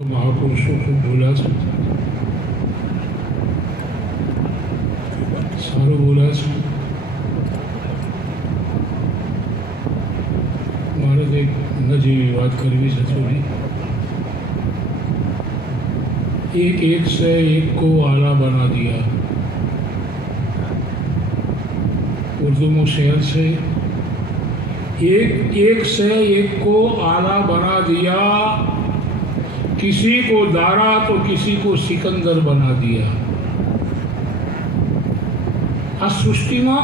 મહાપુરુષો ખૂબ બોલ્યા છે સારું બોલ્યા છે મારે તો એક નજીવી વાત કરવી છે થોડી एक एक से एक को आला बना दिया उर्दू में शेर से एक एक से एक को आला बना दिया किसी को दारा तो किसी को सिकंदर बना दिया આ સૃષ્ટિમાં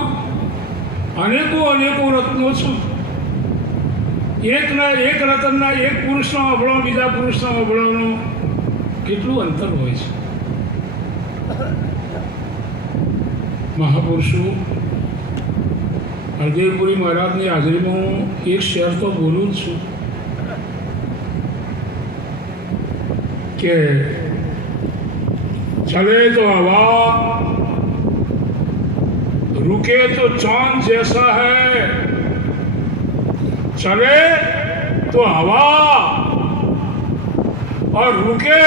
અનેકો અનેકો રત્નો છે એકના એક રતનના એક પુરુષનો અભળો બીજા પુરુષનો અભળોનો કેટલું અંતર હોય છે મહાપુરુષો હરદેવપુરી મહારાજની હાજરીમાં હું એક શેર તો બોલું જ છું कि चले तो हवा रुके तो चाँद जैसा है चले तो हवा और रुके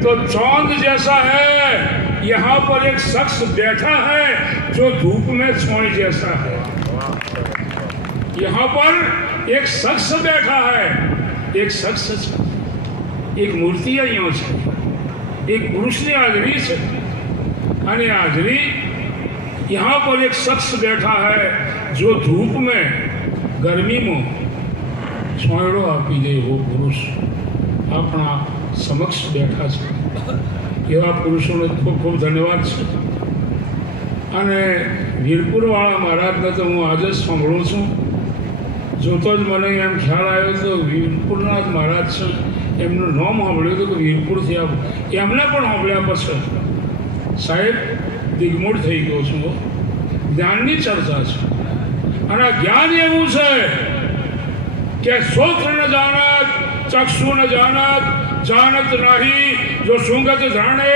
तो चाँद जैसा है यहाँ पर एक शख्स बैठा है जो धूप में छोड़ जैसा है यहाँ पर एक शख्स बैठा है एक शख्स એક મૂર્તિ અહીંયા છે એક પુરુષની હાજરી છે અને હાજરી यहाँ पर एक शख्स बैठा है जो धूप में गर्मी में છોયડો આપી દે એવો પુરુષ આપણા સમક્ષ બેઠા છે એવા પુરુષોનો ખૂબ ખૂબ ધન્યવાદ છે અને વીરપુરવાળા મહારાજને તો હું આજે જ સાંભળું છું જોતો જ મને એમ ખ્યાલ આવ્યો તો વીરપુરના જ મહારાજ છે એમનું નામ સાંભળ્યું હતું કે વીરપુરથી આપ એમને પણ સાંભળ્યા પછી. સાહેબ દિગ્મૂઢ થઈ ગયો છું જ્ઞાનની ચર્ચા છે. અને જ્ઞાન એવું છે કે શ્રોત્ર ન જાણત ચક્ષુ ન જાણત જાણત નહીં. જો સુંગત જાણે,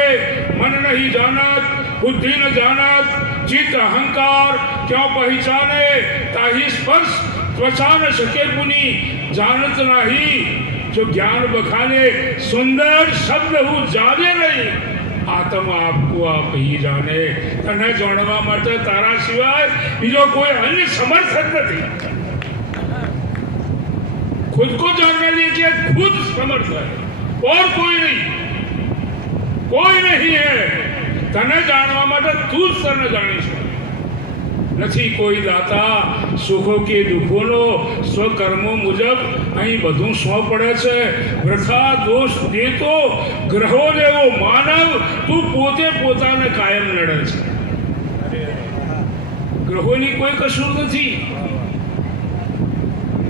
મન નહીં જાણત બુદ્ધિ ન જાણત, ચિત્ત અહંકાર ક્યાં પહેચાને તાહી સ્પર્શ ત્વચા ન શકે પુની જાણત નહીં. જો જ્ઞાન બખાને સુંદર શબ્દ હું જાણે નહીં આત્મ આપકો આપ ही જાણે તને જાણવા માટે તારા સિવાય બીજો કોઈ અન્ય સમર્થ જ નથી खुद को जानने लिए खुद समर्थ है और कोई नहीं કોઈ નહીં હે તને જાણવા માટે તું જ તને જાણી છે નથી કોઈ દાતા. સુખો કે દુઃખોનો સ્વકર્મો મુજબ અહીં બધું સો પડે છે. પ્રથા દોષ દેતો, ગ્રહો એવો માનવ, તું પોતે પોતાને કાયમ લડે છે. ગ્રહોની કોઈ કશું નથી.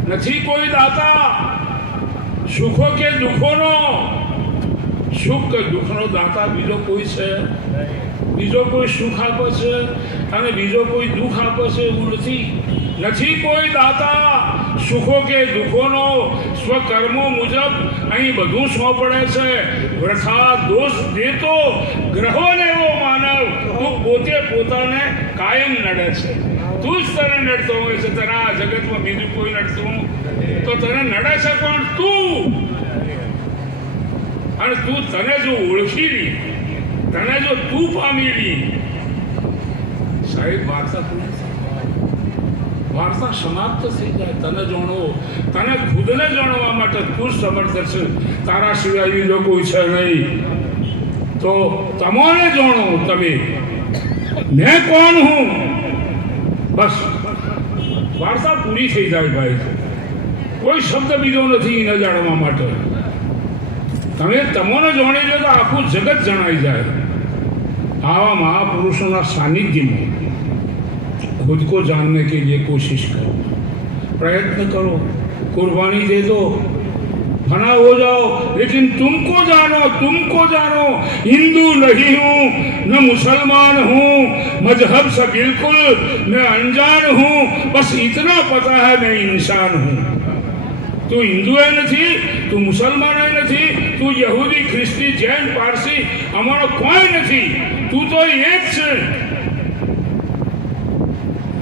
નથી કોઈ દાતા. સુખો કે દુઃખોનો? સુખ કે દુઃખનો દાતા બીજો કોઈ છે? બીજો કોઈ સુખ આપે છે? અને બીજો કોઈ દુઃખ આપે છે એવું નથી. નથી કોઈ દાતા સુખો કે દુઃખોનો સ્વકર્મો મુજબ અહીં બધું સોંપડે છે. વૃથા દોષ દેતો ગ્રહોને એવો માનવ તું પોતે પોતાને કાયમ નડે છે. તું જ તને નડતો હોય છે. તને જગતમાં બીજું કોઈ નડતું તો તને નડે છે પણ તું. અને તું તને જો ઓળખી તને જો તું પામી સાહેબ વાર્તા પૂરી વાર્તા સમાપ્ત થઈ જાય, તને જાણો તને ખુદને જાણવા માટે તું સમર્થ છે. તારા સિવાય બીજો કોઈ છે નહીં. તો તમારે જાણો તમે. મેં કોણ હું? બસ. વાર્તા પૂરી થઈ જાય ભાઈ. કોઈ શબ્દ બીજો નથી એને જાણવા માટે. તમે તમોને જાણી લો તો આખું જગત જણાઈ જાય. આવા महापुरुषों सानिध्य में खुद को जानने के लिए कोशिश करो प्रयत्न करो कुर्बानी दे दो फना हो जाओ लेकिन तुमको जानो तुमको जानो हिंदू नहीं हूँ न मुसलमान हूँ मजहब से बिल्कुल मैं अनजान हूँ बस इतना पता है मैं इंसान हूँ તું હિન્દુ એ નથી, તું મુસલમાન નથી, તું યહૂદી, ખ્રિસ્તી, જૈન, પારસી, અમારો કોઈ નથી. તું તો એક છે.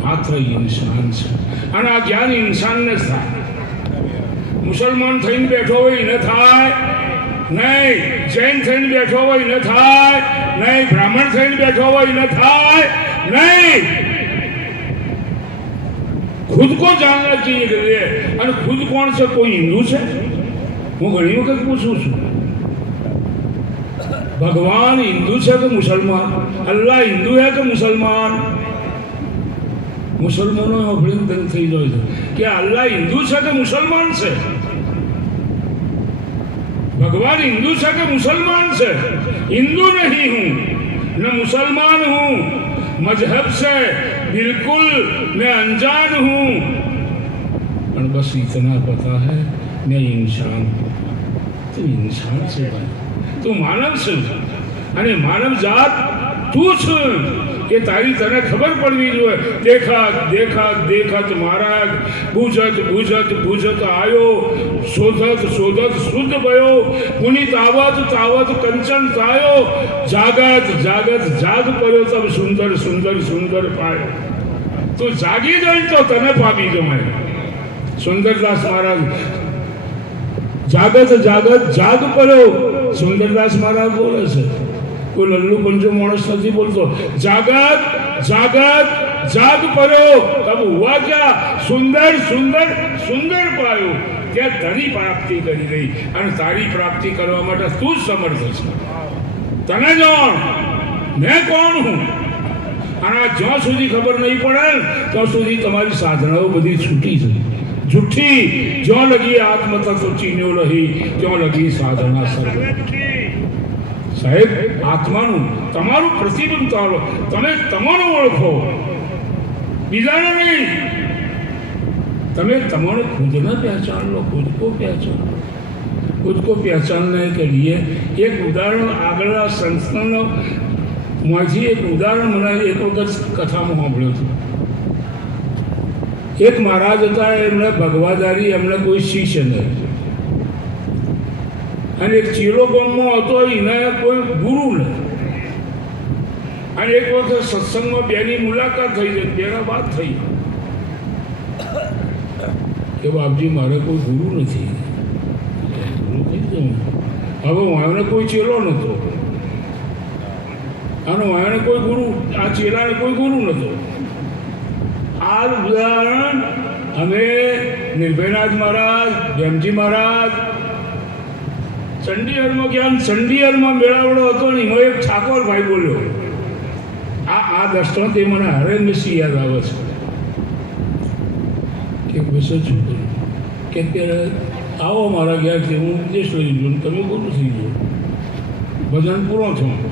માત્ર ઇન્સાન છે. અને આ જ્ઞાન ઇન્સાનને જ થાય. મુસલમાન થઈને બેઠો હોય ન થાય. નહીં, જૈન થઈને બેઠો હોય ન થાય. નહીં, બ્રાહ્મણ થઈને બેઠો હોય ન થાય. નહીં खुद को जानना चाहिए કે રે અને ખુદ કોણ છે કોઈ હિન્દુ છે હું ઘણી વખત પૂછું છું ભગવાન હિન્દુ છે કે મુસલમાન અલ્લાહ હિન્દુ હે કે મુસલમાન મુસલમાનો અભિન દંગ થઈ જાય છે કે અલ્લાહ હિન્દુ છે કે મુસલમાન છે भगवान हिंदू से कि मुसलमान से हिंदू नहीं हूं न मुसलमान हूं मजहब से बिल्कुल मैं अनजान हूं पर बस इतना पता है मैं इंसान हूं तू इंसान से भाई તું માનવ છે અને માનવ જાત તું છે કે તારી તને ખબર પડવી જોઈએ. દેખાત દેખાત દેખાત મહારાજ. બુજત બુજત બુજત આયો. શોધત શોધત શુદ્ધ ભયો. પુનિત આવત, તાવત કંચન થાયો જાગત જાગત, જાગ પડ્યો તબ સુંદર સુંદર સુંદર પાયો. તું જાગી જાય તો તને પામી જમાય સુંદરદાસ મહારાજ, જાગત જાગત, જાગ પડ્યો. સુંદરદાસ મહારાજ બોલે છે કોઈ લલ્લુ પંજો માણસ નથી બોલતો. જાગત જાગત, જાગ પડ્યો તબ હુઆ ક્યાં સુંદર સુંદર સુંદર પાયો. ત્યાં ધની પ્રાપ્તિ કરી રહી. અને તારી પ્રાપ્તિ કરવા માટે તું જ સમર્થ છે. તને જાણ. મેં કોણ હું? અને જ્યાં સુધી ખબર નહીં પડે ત્યાં સુધી તમારી સાધનાઓ બધી છૂટી છે. જુઠ્ઠી. જ્યાં લગી આત્મતત્વ ચીન્યો રહી ત્યાં લગી સાધના સર્વ. સાહેબ, આત્માનું, તમારું પ્રતિબંધ ચાલો. તમે તમારો ઓળખો. બીજાને નહીં. તમે તમારે ખુદને પહેચાન લો ખુદકો પહેચાન. ખુદ કો પહેચાનને કે લીએ. એક ઉદાહરણ આગળના સંસ્થાનો માંથી એક ઉદાહરણ મને એક વખત કથામાં સાંભળ્યું હતું. એક મહારાજ હતા, એમણે ભગવાદારી એમને કોઈ શિષ્ય નહીં. અને ચીલો ગામમાં હતો, એને કોઈ ગુરુ નથી અને એક વખત સત્સંગમાં બેની મુલાકાત થઈ છે તેના વાત થઈ. કે બાપજી, મારે કોઈ ગુરુ નથી. હવે વાયને કોઈ ચેલો નહોતો. અને વાયને કોઈ ગુરુ, આ ચેલાને કોઈ ગુરુ નહોતો. આ ઉદાહરણ, અમે નિર્ભયનાથ મહારાજ, ભેમજી મહારાજ ચંડીગઢમાં ગયા અને ચંડીગઢમાં મેળાવડો હતો ને, એમાં એક ઠાકોર ભાઈ બોલ્યો, આ આ દર્શન તે મને હરે મિસી યાદ આવે છે. કે વિશે શું કર્યું કે અત્યારે આવો મારા ઘેરથી હું ઉપદેશ લઈ ને તમે બોલું થઈ ગયો? ભજન પૂરો થયો.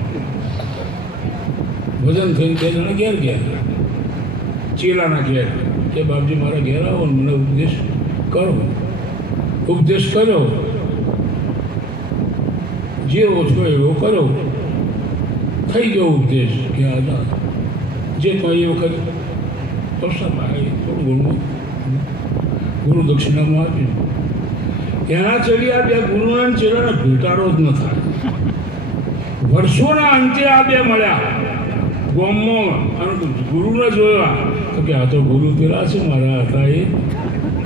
ભજન થઈને તે જણા ઘેર ગયા. ચેલાના ઘેર. કે બાપજી મારા ઘેર આવો મને ઉપદેશ કરો. ઉપદેશ કર્યો. જે ઓછો એવો કરો, થઈ ગયો ઉપદેશ કે આદા જે કોઈ વખત પ્રસન્ન આવે, થોડું ઘણું ગુરુ દક્ષિણામાં આપ્યું એના ચડી આ બે ગુરુના ને ભેટાડો જ ન થાય. વર્ષોના અંતે આ બે મળ્યા. ગોમમાં અને ગુરુને જોયા. તો કે આ તો ગુરુ પેલા છે, મારા હતા એ,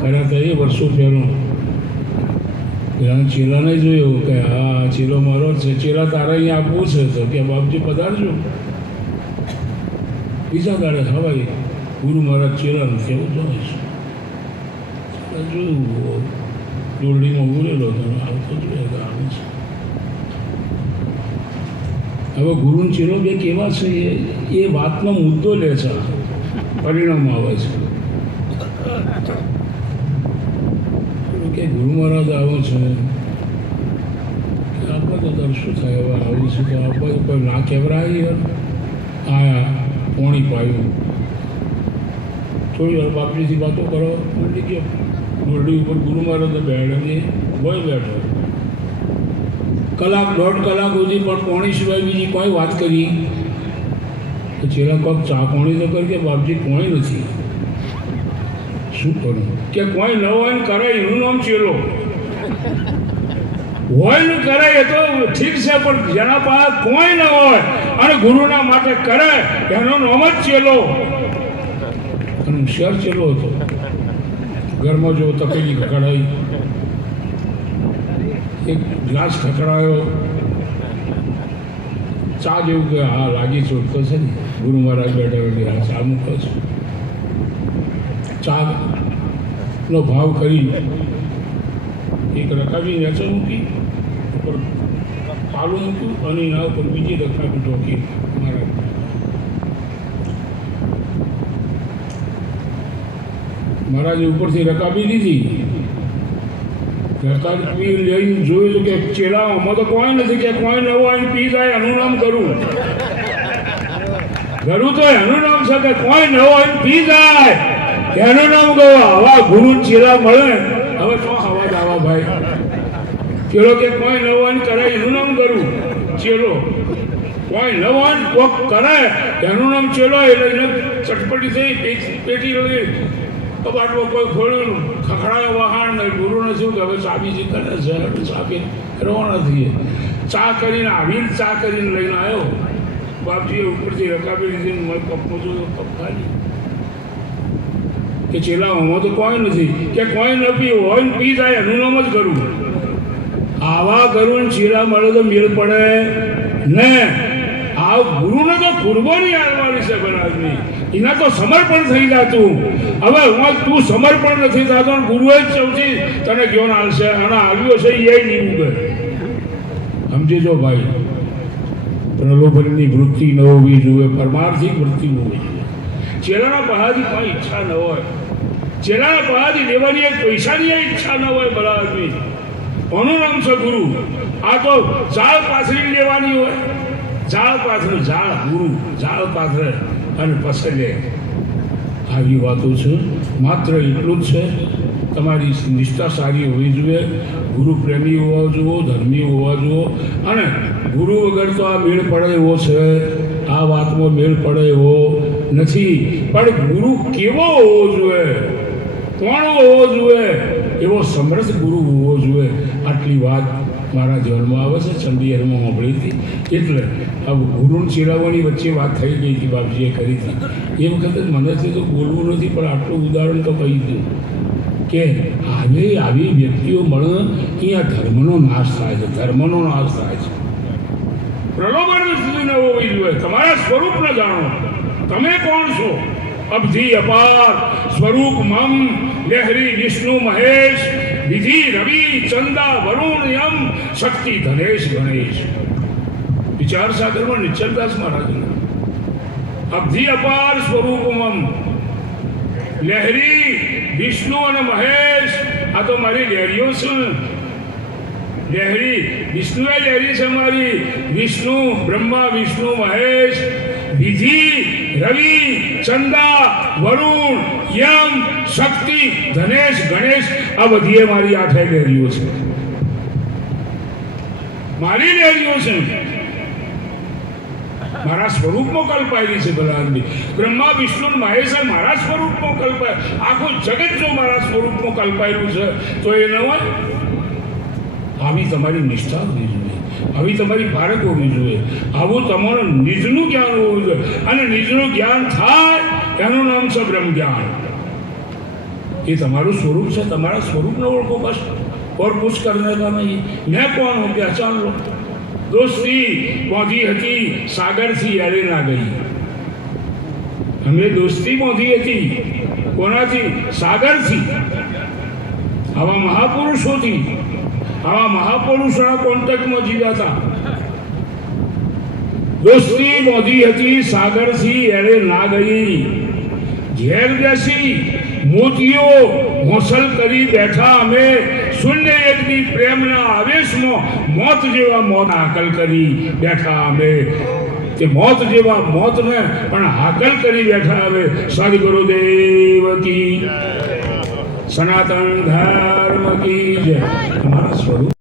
કર્યા હતા એ વર્ષો પહેલો. પેલા ચેલાને જોયું કે, હા, ચેલો મારો છે, ચેલા તારે અહીંયા આપવું છે. તો કે, બાપજી, પધારજો. બીજા દાડે હવાઈ ગુરુ મહારાજ ચેલાનું કેવું જોયું ઉરેલો હતો આવતો જોઈએ આવે છે. હવે ગુરુ ચેલો બે કેવા છે, એ વાતનો મુદ્દો લે છે પરિણામ આવે છે. કે ગુરુ મહારાજ આવો છે? આપણે તો દર્શન થાય? આવું છે તો આપણે કોઈ ના કહેવરાય આયા પોણી પાયું. થોડી વાર બાપજીથી વાતો કરો. મંડી ગયો. દોરડી ઉપર ગુરુ મહારાજ બેઠે હોય બેઠો. કલાક, દોઢ કલાક સુધી પણ પોણી સિવાય બીજી કોઈ વાત કરી. તો છેલ્લા કપ ચા પોણી તો કરી કે બાપજી પોણી નથી. શું કરું? કે કોઈ ન હોય ને કરે એનું નામ ચેલો. હોય ને કરે એ તો ઠીક છે, પણ જેના પાસે કોઈ ન હોય અને ગુરુના માટે કરે એનો નામ જ ચેલો. અને હોશિયાર ચેલો હતો. ઘરમાં જો તપેલી ખકડાઈ એક ગ્લાસ ખકડાયો ચા જેવું કે હા લાગી ચોટતો છે ને, ગુરુ મહારાજ બેઠા બેઠી, હા, ચા મૂકો છો. ચા ભાવ કરી એક રકાબી નેચર મૂકી, ઉપર પાલું મૂક્યું અને એના ઉપર બીજી રકાબી ઢોકી મારા. મહારાજે ઉપરથી રકાબી દીધી રકાબી લઈને જોયું કે ચેલામાં તો કોઈ નથી કે કોઈ નવો આવીને પી જાય, એનું નામ કરું ઘરું તો એનું નામ છે કે કોઈ નવો આવીને પી જાય. એનું નામ કહો હવા ગુરુ ચેલા મળે. હવે શું હવા દાવા ભાઈ? ચેલો કે કોઈ નવાન કરે, એનું નામ કરું ચેલો. કોઈ નવાન કોક કરે, એનું નામ ચેલો, એટલે એને ચટપટી થઈ, પેટી- લઈ કબાટમાં કોઈ ખોલ્યું ખખડાયો વહાણ નહીં. ગુરુને શું કે, હવે ચાબી જે કરે છે સાબી રવાના થઈએ ચા કરીને આવીને ચા કરીને લઈને આવ્યો બાપજીએ ઉપરથી રકાબી લીધી મને કપમાં જોયો, કપ ખાલી. કે ચેલા આમાં તો કોઈ નથી. કે કોઈ ન પીવું, હોય ને પી જાય, એનું જ કરું આવા કરું ને ચેલા મળે તો મેળ પડે ને. આ ગુરુને તો કુરબાની આવવાની છે બનાવની એના તો સમર્પણ થઈ જતું. હવે હું તું સમર્પણ નથી થતો ને ગુરુએ જ સૌથી તને જ્ઞાન આવશે અને આવ્યો છે એ નહીં સમજી જો ભાઈ. પ્રલોભનની વૃત્તિ ન હોવી જોઈએ, પરમાર્થિક વૃત્તિ હોવી જોઈએ. ચેલાના બહારથી કોઈ ઈચ્છા ન હોય. ચેલાના બાદ લેવાની એક પૈસાની ઈચ્છા ન હોય ભલા આદમી કોનું નામ છે ગુરુ. આ તો ઝાડ પાથરી લેવાની હોય. ઝાડ પાથરે, ઝાડ, ગુરુ, ઝાડ પાથરે. અને પછી લે. આવી વાતો છે. માત્ર એટલું જ છે. તમારી નિષ્ઠા સારી હોવી જોઈએ. ગુરુ પ્રેમી હોવા જુઓ, ધર્મી હોવા જુઓ. અને ગુરુ વગર તો આ મેળ પડે એવો છે. આ વાતમાં મેળ પડે એવો નથી. પણ ગુરુ કેવો હોવો જોઈએ? કોણ હોવો જોઈએ? એવો સમરસ ગુરુ હોવો જોઈએ. આટલી વાત મારા જીવનમાં આવે છે ચંદીગઢમાં સાંભળી હતી એટલે આ ગુરુને ચિરાવવાની વચ્ચે વાત થઈ ગઈ હતી, બાપજીએ કરી હતી. એ વખતે મનેથી તો બોલવું નથી, પણ આટલું ઉદાહરણ તો કહી દઉં કે આવી આવી વ્યક્તિઓ મળે, અહીંયા ધર્મનો નાશ થાય છે, ધર્મનો નાશ થાય છે. પ્રલોભન સ્થિતિ ન હોવી જોઈએ. તમારા સ્વરૂપને જાણો. તમે કોણ છો? અબધી અપાર સ્વરૂપ મમ લહેરી વિષ્ણુ મહેશ વિધિ રવિ ચંદા વરુણ યમ શક્તિ ધનેશ ગણેશ વિચાર સાગરમાં નિશ્ચલદાસ મહારાજ અબધિ અપાર સ્વરૂપ મમ લહેરી વિષ્ણુ અને મહેશ આ તો મારી લહેરીઓ છે લહેરી વિષ્ણુએ લહેરી છે મારી વિષ્ણુ બ્રહ્મા વિષ્ણુ મહેશ વિધિ રવિ ચંદા વરુણ યમ શક્તિ ધનેશ ગણેશ આ બધીએ મારી આઠે લહેરીઓ છે. મારી લહેરીઓ છે. મારા સ્વરૂપમાં કલ્પાયેલી છે ભલાની બ્રહ્મા, વિષ્ણુ મહેશ મારા સ્વરૂપમાં કલ્પાય. આખું જગત જો મારા સ્વરૂપમાં કલ્પાયેલું છે, તો એ ન હોય. આવી તમારી નિષ્ઠા હોવી જોઈએ. આવી તમારી ભારત હોવી જોઈએ. આવું તમારું નિજનું જ્ઞાન હોવું જોઈએ. અને નિજનું જ્ઞાન થાય એનું નામ છે બ્રહ્મ જ્ઞાન એ તમારું સ્વરૂપ છે તમારા સ્વરૂપને ઓળખો બસ और कुछ करने का नहीं मैं कौन हूँ पहचान लो दोस्ती बांधी હતી સાગરથી યારે ના ગઈ અમે દોસ્તી બાંધી હતી કોનાથી સાગરથી આવા મહાપુરુષોથી આવા મહાપુરુષોના કોન્ટેક્ટમાં જીવ્યા હતા દોસ્તી બાંધી હતી સાગરથી એરે ના ગઈ ઘેર બેસી મોતીઓ મોસલ કરી બેઠા અમે શૂન્ય એકની પ્રેમના આવેશમાં મોત જેવા મોત હાકલ કરી બેઠા અમે. તે મોત જેવા મોતને પણ હાકલ કરી બેઠા અમે. સદગુરુદેવ કી. સનાતન ધર્મ કી જય. સ્વરૂપ